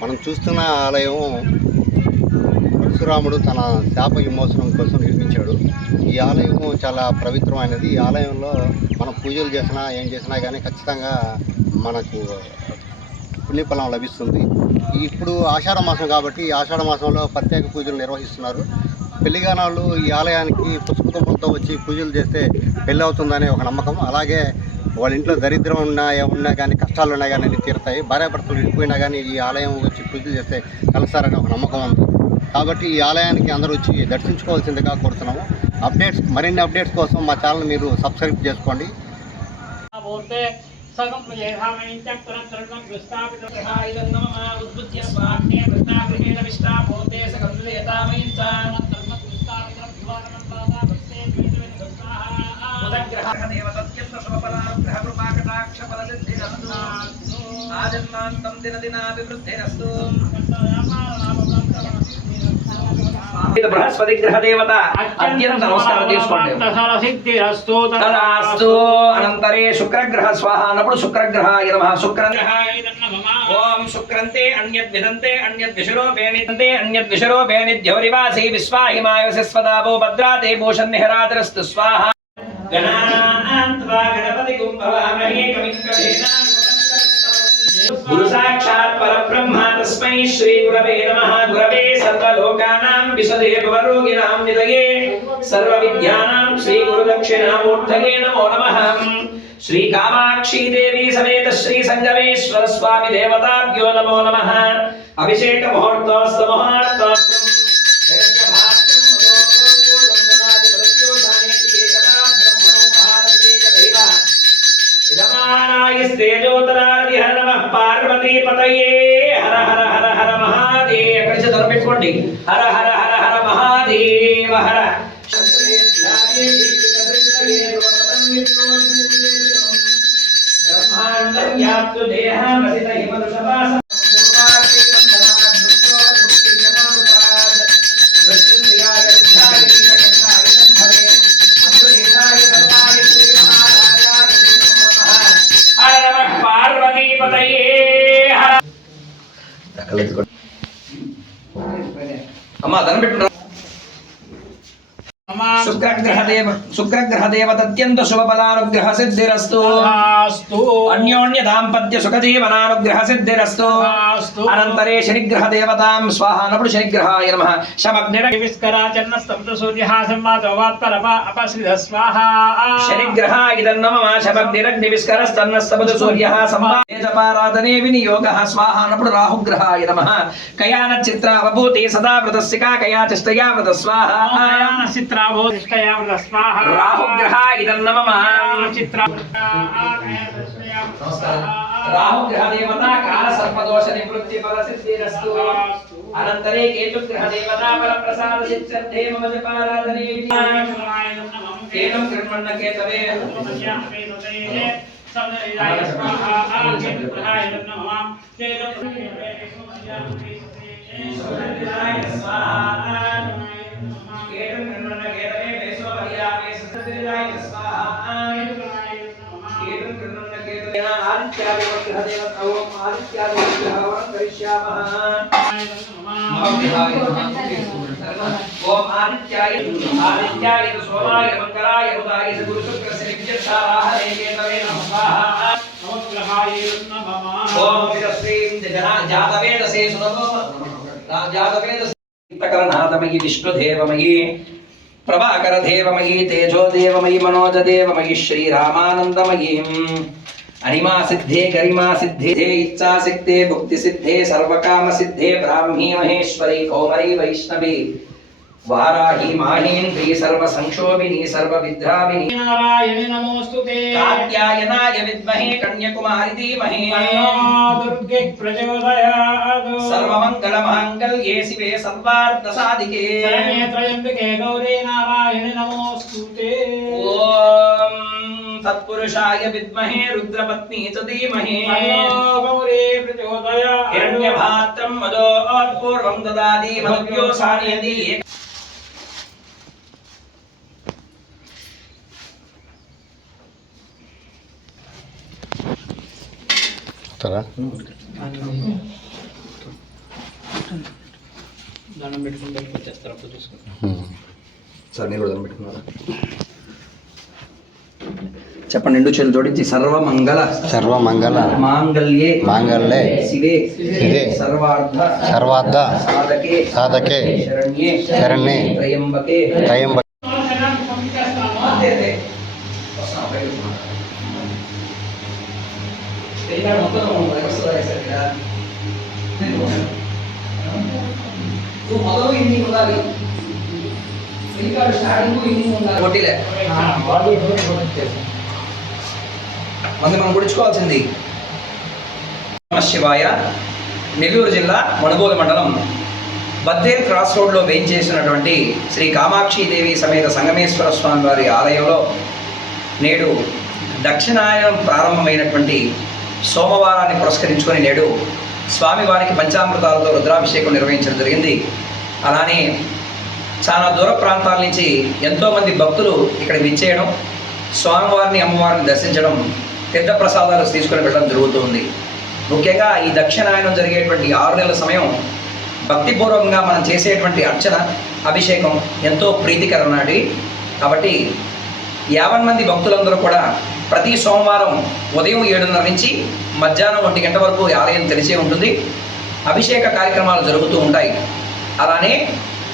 మనం చూస్తున్న ఆలయం పరశురాముడు తన శాప విమోచనం కోసం నిర్మించాడు. ఈ ఆలయం చాలా పవిత్రమైనది. ఈ ఆలయంలో మనం పూజలు చేసినా ఏం చేసినా కానీ ఖచ్చితంగా మనకు పుణ్యఫలం లభిస్తుంది. ఇప్పుడు ఆషాఢ మాసం కాబట్టి ఈ ఆషాఢ మాసంలో ప్రత్యేక పూజలు నిర్వహిస్తున్నారు. పెళ్లిగానాళ్ళు ఈ ఆలయానికి పసుపు కుంకుమతో వచ్చి పూజలు చేస్తే పెళ్ళి అవుతుందనే ఒక నమ్మకం. అలాగే వాళ్ళ ఇంట్లో దరిద్రం ఉన్నా కానీ కష్టాలు ఉన్నా కానీ అన్ని తీరుతాయి. భార్యాభర్తలు విడిపోయినా కానీ ఈ ఆలయం వచ్చి పూజలు చేస్తే కలుస్తారని ఒక నమ్మకం ఉంది. కాబట్టి ఈ ఆలయానికి అందరూ వచ్చి దర్శించుకోవాల్సిందిగా కోరుతున్నాము. మరిన్ని అప్డేట్స్ కోసం మా ఛానల్ మీరు సబ్స్క్రైబ్ చేసుకోండి. బృహస్పతి గ్రహ దేవత అత్యంత నమస్కారం తీసుకోండి. అనంతరే శుక్రగ్రహ స్వాహ అన్నప్పుడు శుక్రగ్రహాయ నమః. ఓం శుక్రంతే అన్యద్విదంతే అన్యద్విషరోపేణిదంతే అన్యద్విషరోపేణిద్యౌరివాసి విశ్వాహిమాయవసిస్వదాభో భద్రాతే భూషన్నిహరాతరస్తు స్వాహ. గణాన్త్వా గణపతి కుంభవామహే కవికవేనా గురు సాక్షాత్ పరబ్రహ్మ తస్మై శ్రీ గురవే నమః. గురవే సర్వలోకానాం విశదే భవరోగిణాం నిధయే సర్వవిద్యానాం శ్రీ గురుదక్షిణామూర్తయే నమో నమః. శ్రీ కామాక్షి దేవి సమేత శ్రీ సంగమేశ్వర స్వామి దేవతాభ్యో నమో నమః. అభిషేక ముహూర్తోస్తు ముహూర్తోస్తు పార్వతీ పతయే హర హర హర హర మహాదేవ. ఎక్కడి నుంచి దొరపెట్టుకోండి. హర హర హర హర మహాదేవ హర. బ్రహ్మాండం యాప్తు దేహమసిత హిమరుషభాస అమ్మా ధనం పెట్టు. శుక్రగ్రహ దేవతత్యంత శుభఫలానుగ్రహ సిద్ధిరస్తు. అన్యోన్య దాంపత్య సుఖజీవనానుగ్రహ సిద్ధిరస్తు. అనంతరే శనిగ్రహ దేవతాం స్వాహ అన్నప్పుడు శనిగ్రహాయ నమః. శనిగ్రహాయ నమః. శమగ్నిరగ్నివిస్కరస్తన్నస్తపదు సూర్యః సంపారాధనే వినియోగః స్వాహ అన్నప్పుడు రాహుగ్రహాయ నమః. కయాన చిత్ర అవభూతి సదా వ్రతస్సికా కయా చిష్టయా వ్రత స్వాహ. రాహుగ్రహాయ నమః. రాహుగ్రహ దేవత కాల సర్పదోష నివృత్తి ఫల సిద్ధిరస్తు. అనంతరే కేతుగ్రహ దేవత ఫల ప్రసాద సిద్ధ్యర్థే మమ జపారాధనే కేతం కర్మణ కేతవే ఓం ఆదిత్యాయ సోమాయ మంగళాయ బుధాయ గురు శుక్ర శనిభ్యక్షారాహరే కేతవే నమః. ఓం విరశ్రీం జాతవేదసే సునమో జాతవేదసే కరణాదమయి విష్ణుదేవమయి ప్రభాకరదేవమయి తేజోదేవమయి మనోజదేవమయి శ్రీరామానందమయి. అనిమా సిద్ధే గరిమా సిద్ధే ఇచ్చా సిద్ధే భుక్తి సిద్ధే సర్వకామ సిద్ధే బ్రాహ్మీ మహేశ్వరి కౌమరీ వైష్ణవి వారాహి మాహేంద్రీ సర్వ సంక్షోభిని సర్వ విద్రావిని నారాయణి నమోస్తుతే. కాత్యాయనాయ విద్మహే కన్యాకుమారి ధీమహి దుర్గే ప్రచోదయాత్. సర్వమంగళ మాంగళ్యే శివే సర్వార్థ సాధికే శరణ్యే త్రయంబకే గౌరీ నారాయణి నమోస్తుతే. ఓం తత్పురుషాయ విద్మహే రుద్రపత్ని చ ధీమహి గౌరీ ప్రచోదయాత్. హిరణ్యభాత్రం మదోత్పూర్వం దదాతి మద్భ్యో సానయతి. దండం పెట్టుకుంటే వచ్చేస్తారు అప్పుడు చూసుకుంటాం. సార్ మీరు దండం పెట్టుకున్నారా? చెప్పండి. రెండు చేతులు జోడించి సర్వమంగళ సర్వమంగళ మాంగళ్యే మాంగళ్యే శివే శివే సర్వార్థ సాధకే శరణ్యే త్రయంబకే త్రయంబకే మొదలు ఇన్ని ఉండాలి, స్టార్టింగ్ ఇన్ని ఉండాలి. కొట్టిలే మంది మనం గుడించుకోవాల్సింది. శివాయ. నెల్లూరు జిల్లా మణుగోలు మండలం బద్దేల్ క్రాస్ రోడ్లో వేయించేసినటువంటి శ్రీ కామాక్షిదేవి సమేత సంగమేశ్వర స్వామి వారి ఆలయంలో నేడు దక్షిణాయనం ప్రారంభమైనటువంటి సోమవారాన్ని పురస్కరించుకొని నేడు స్వామివారికి పంచామృతాలతో రుద్రాభిషేకం నిర్వహించడం జరిగింది. అలానే చాలా దూర ప్రాంతాల నుంచి ఎంతోమంది భక్తులు ఇక్కడ విచ్చేయడం, స్వామివారిని అమ్మవారిని దర్శించడం, తీర్థ ప్రసాదాలు తీసుకొని వెళ్ళడం జరుగుతుంది. ముఖ్యంగా ఈ దక్షిణాయనం జరిగేటువంటి 6 నెలల సమయం భక్తిపూర్వకంగా మనం చేసేటువంటి అర్చన, అభిషేకం ఎంతో ప్రీతికరమైనది. కాబట్టి 50 మంది భక్తులందరూ కూడా ప్రతి సోమవారం ఉదయం 7:30 నుంచి మధ్యాహ్నం 1 గంట వరకు ఆలయం తెరిచే ఉంటుంది. అభిషేక కార్యక్రమాలు జరుగుతూ ఉంటాయి. అలానే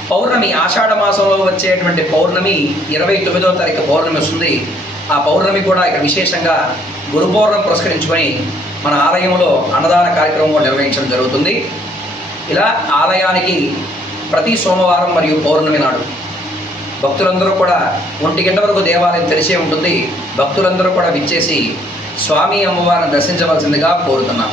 పౌర్ణమి, ఆషాఢ మాసంలో వచ్చేటువంటి పౌర్ణమి 29వ తారీఖు పౌర్ణమి వస్తుంది. ఆ పౌర్ణమి కూడా ఇక్కడ విశేషంగా గురు పౌర్ణమి పురస్కరించుకొని మన ఆలయంలో అన్నదాన కార్యక్రమం నిర్వహించడం జరుగుతుంది. ఇలా ఆలయానికి ప్రతి సోమవారం మరియు పౌర్ణమి నాడు భక్తులందరూ కూడా 1 గంట వరకు దేవాలయం తెరిచే ఉంటుంది. భక్తులందరూ కూడా విచ్చేసి స్వామి అమ్మవారిని దర్శించవలసిందిగా కోరుతున్నాం.